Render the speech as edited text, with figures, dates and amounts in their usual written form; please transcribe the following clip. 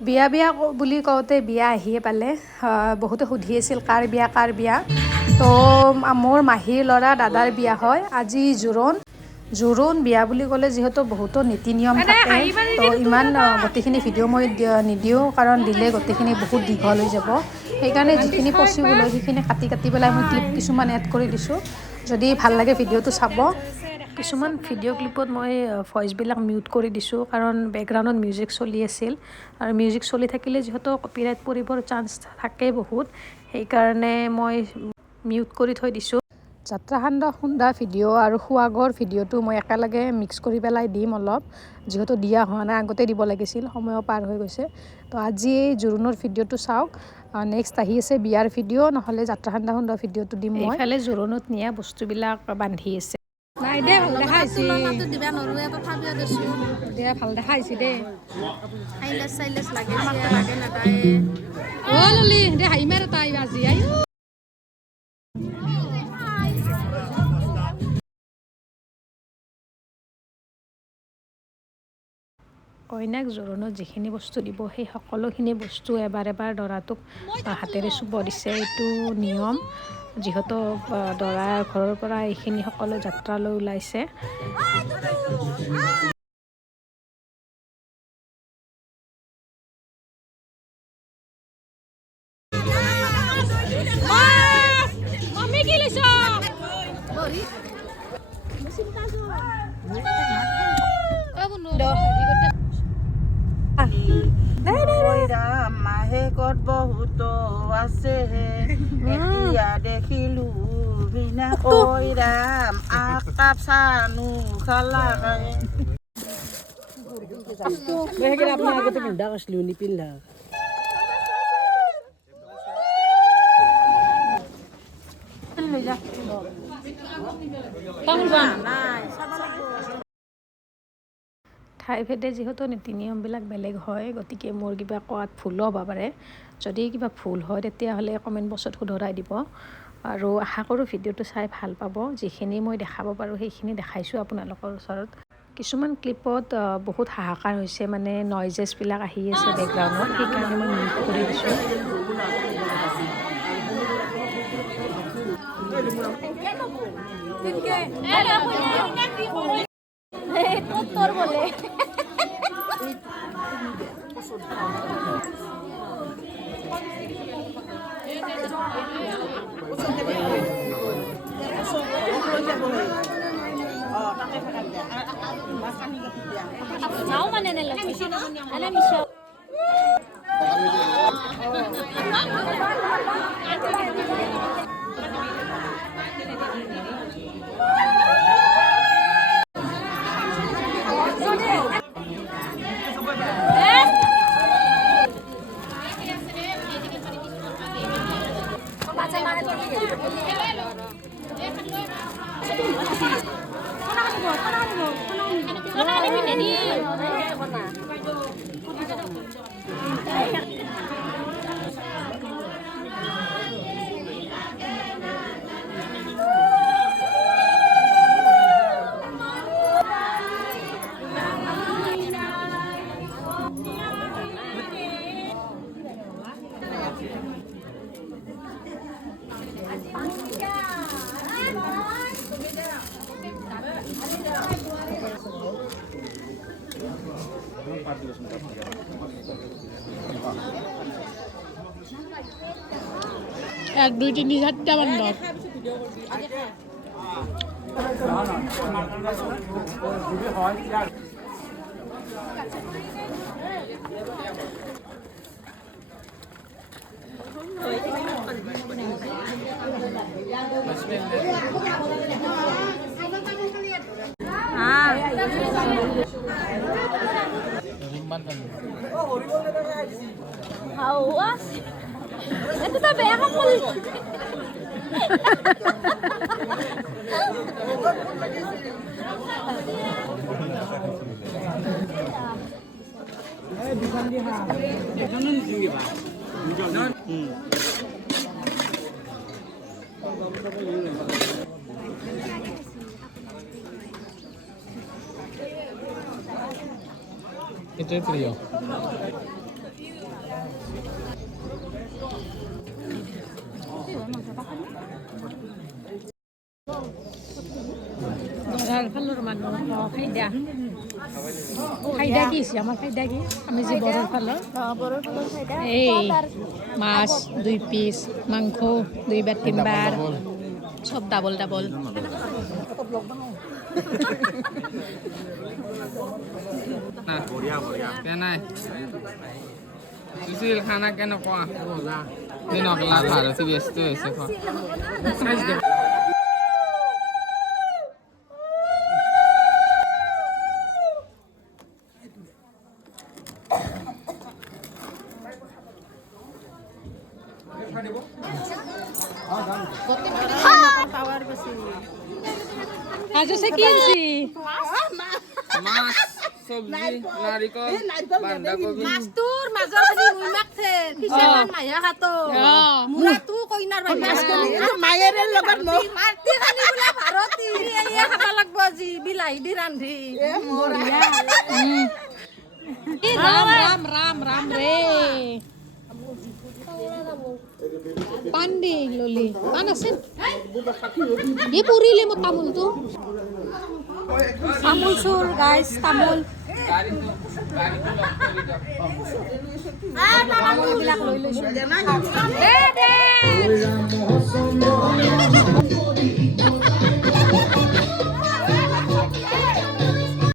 বিয়া বিয়া বুলি কওঁতে বিয়া আহিয়ে পালে বহুতে সুধি আছিল কাৰ বিয়া তো মোৰ মাহীৰ ল'ৰা দাদাৰ বিয়া হয় আজি জোৰোণ বিয়া বুলি ক'লে যিহেতু বহুতো নীতি নিয়ম থাকে তো ইমান গোটেইখিনি ভিডিঅ' মই নিদিওঁ কাৰণ দিলে গোটেইখিনি বহুত দীঘল হৈ যাব সেইকাৰণে যিখিনি পচিবল হয় সেইখিনি কাটি পেলাই মই ক্লিপ কিছুমান এড কৰি দিছোঁ যদি ভাল লাগে ভিডিঅ'টো চাব কিছুমান ভিডিঅ' ক্লিপত মই ভইচবিলাক মিউট কৰি দিছোঁ কাৰণ বেকগ্ৰাউণ্ডত মিউজিক চলি আছিল আৰু মিউজিক চলি থাকিলে যিহেতু কপিৰাইট পৰিবৰ চান্স থাকে বহুত সেইকাৰণে মই মিউট কৰি থৈ দিছোঁ যাত্ৰা খুন্দা ভিডিঅ' আৰু সুৱাগৰ ভিডিঅ'টো মই একেলগে মিক্স কৰি পেলাই দিম অলপ যিহেতু দিয়া হোৱা নাই আগতে দিব লাগিছিল সময়ো পাৰ হৈ গৈছে তো আজি এই জোৰোণৰ ভিডিঅ'টো চাওক নেক্সট আহি আছে বিয়াৰ ভিডিঅ' নহ'লে যাত্ৰা খুন্দা ভিডিঅ'টো দিম মই এইফালে জোৰোণত নিয়া বস্তুবিলাক বান্ধি আছে নাই দে ভাল দেখা হৈছে তুলনাটো দিবা নৰুৱে তথাপিও দেছো দে ভাল দেখা হৈছে দে চাইলেছ লাগে নাপায় অ ললি দে হাই মাৰে তাই আজি আই কইনাক জোৰোণত যিখিনি বস্তু দিব সেই সকলোখিনি বস্তু এবাৰ দৰাটোক হাতেৰে চুব দিছে এইটো নিয়ম যিহেতু দৰাৰ ঘৰৰ পৰা এইখিনি সকলো যাত্ৰালৈ ওলাইছে মাহেকত বহুত আছে এতিয়া দেখিলো বিনা কৈৰাম আকাপ চানু খালা আপোনাৰ আগতে পিন্ধা কৈছিলো নিপিন্ধা ঠাইভেদে যিহেতু নীতি নিয়মবিলাক বেলেগ হয় গতিকে মোৰ কিবা কোৱাত ভুলো হ'ব পাৰে যদি কিবা ভুল হয় তেতিয়াহ'লে কমেণ্ট বক্সত শুধৰাই দিব আৰু আশা কৰোঁ ভিডিঅ'টো চাই ভাল পাব যিখিনি মই দেখাব পাৰোঁ সেইখিনি দেখাইছোঁ আপোনালোকৰ ওচৰত কিছুমান ক্লিপত বহুত হাহাকাৰ হৈছে মানে নইজেছবিলাক আহি আছে বেকগ্ৰাউণ্ডত সেইকাৰণে মই মিউট কৰি দিছোঁ Mau mana nih lagi? Ana misal. এক দুই তিনি চারটা বান্ধব Awas. Itu tak beyak kamu. Itu প্রিয় মানুহ ফাইদা কি হৈছে আমাৰ ফাইদা কি আমি যে বড়োৰ ফালৰ এই মাছ 2 পিচ মাংস 2 বাৰ 3 বাৰ সব ডাবল ডাবল बढ़िया बढ़िया कहना है सुशील खाना कहना को दिन अगला भारत व्यस्त है से को आज से কি আছে माछ सब्जी नारिकल बांधा गोभी মাছটোৰ মাজৰ খালি মুই মাখছে কিছেমান মায়া খাতো মুৰাটো কইনাৰ বাই মাছ কেনে মায়েৰে লগত মই মাটি খালি বুলা ভাৰতী এয়া খাবা লাগব আজি বিলাহী দি ৰান্ধি राम राम राम राम रे पांडी लोली पान আছে ये पुरीले म तामुल तो तामुल सुर गाइस तामुल तामुल বিলাক লৈ লৈছো দে দে